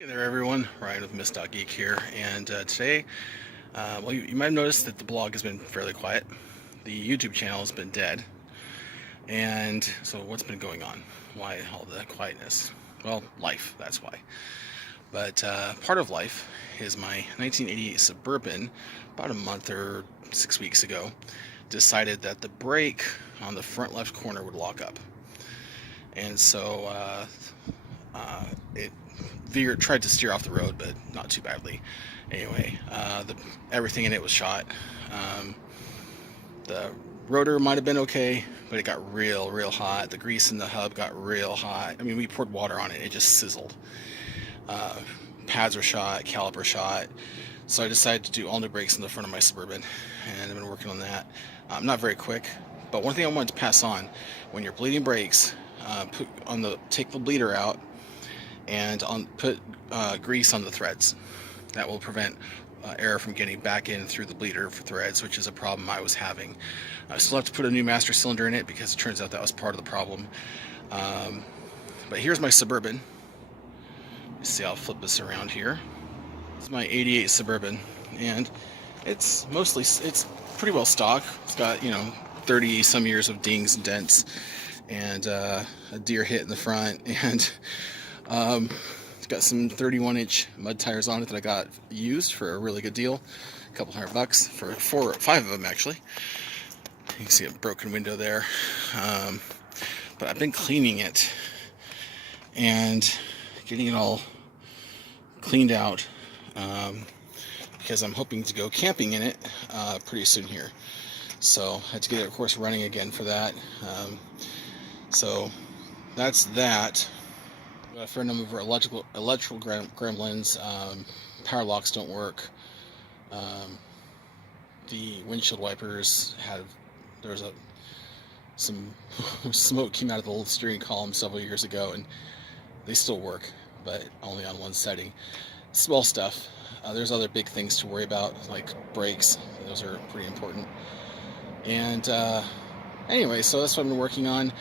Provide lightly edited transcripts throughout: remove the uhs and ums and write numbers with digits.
Hey there everyone, Ryan with MiscDotGeek here, and today, well you might have noticed that the blog has been fairly quiet. The YouTube channel has been dead, and so what's been going on? Why all the quietness? Well, life, that's why. But part of life is my 1988 Suburban, about a month or 6 weeks ago, decided that the brake on the front left corner would lock up. And so it tried to steer off the road, but not too badly. Anyway, everything in it was shot. The rotor might have been okay, but it got real hot. The grease in the hub got real hot. I mean, we poured water on it, it just sizzled. Pads were shot, caliper shot. So I decided to do all new brakes in the front of my Suburban, and I've been working on that. Not very quick, but one thing I wanted to pass on: when you're bleeding brakes, take the bleeder out and put grease on the threads. That will prevent air from getting back in through the bleeder for threads, which is a problem I was having. I still have to put a new master cylinder in it because it turns out that was part of the problem. But here's my Suburban. Let's see, I'll flip this around here. This is my 88 Suburban, and it's pretty well stock. It's got 30 some years of dings and dents, and a deer hit in the front, and it's got some 31-inch mud tires on it that I got used for a really good deal, a couple $100 for 5 of them actually. You can see a broken window there, but I've been cleaning it and getting it all cleaned out because I'm hoping to go camping in it pretty soon here. So I had to get it, of course, running again for that. So that's that. For a number of electrical gremlins, power locks don't work. The windshield wipers some smoke came out of the steering column several years ago, and they still work, but only on one setting. Small stuff. There's other big things to worry about, like brakes. Those are pretty important. And anyway, so that's what I've been working on.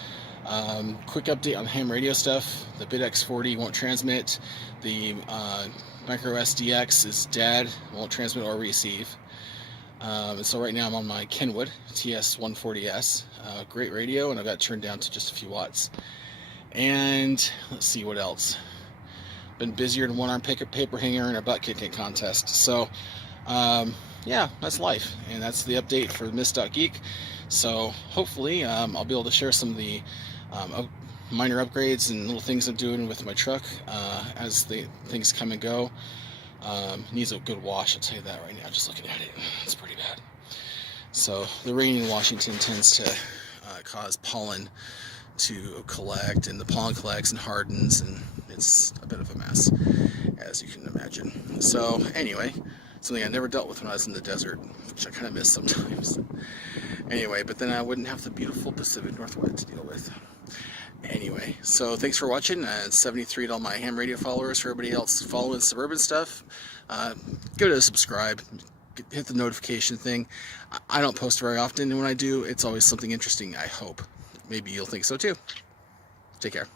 Quick update on ham radio stuff. The BITX 40 won't transmit. The micro uSDX is dead, won't transmit or receive. And so right now I'm on my Kenwood TS140S. Great radio, and I've got it turned down to just a few watts. And let's see what else. Been busier than one arm paper hanger in a butt kicking contest. So yeah, that's life, and that's the update for MiscDotGeek. So hopefully I'll be able to share some of the minor upgrades and little things I'm doing with my truck as the things come and go. Needs a good wash, I'll tell you that right now, just looking at it. It's pretty bad. So the rain in Washington tends to cause pollen to collect, and the pollen collects and hardens, and it's a bit of a mess, as you can imagine. So anyway, something I never dealt with when I was in the desert, which I kind of miss sometimes. Anyway, but then I wouldn't have the beautiful Pacific Northwest to deal with. Anyway, so thanks for watching. 73 to all my ham radio followers. For everybody else following Suburban stuff, give it a subscribe, hit the notification thing. I don't post very often, and when I do, it's always something interesting, I hope. Maybe you'll think so too. Take care.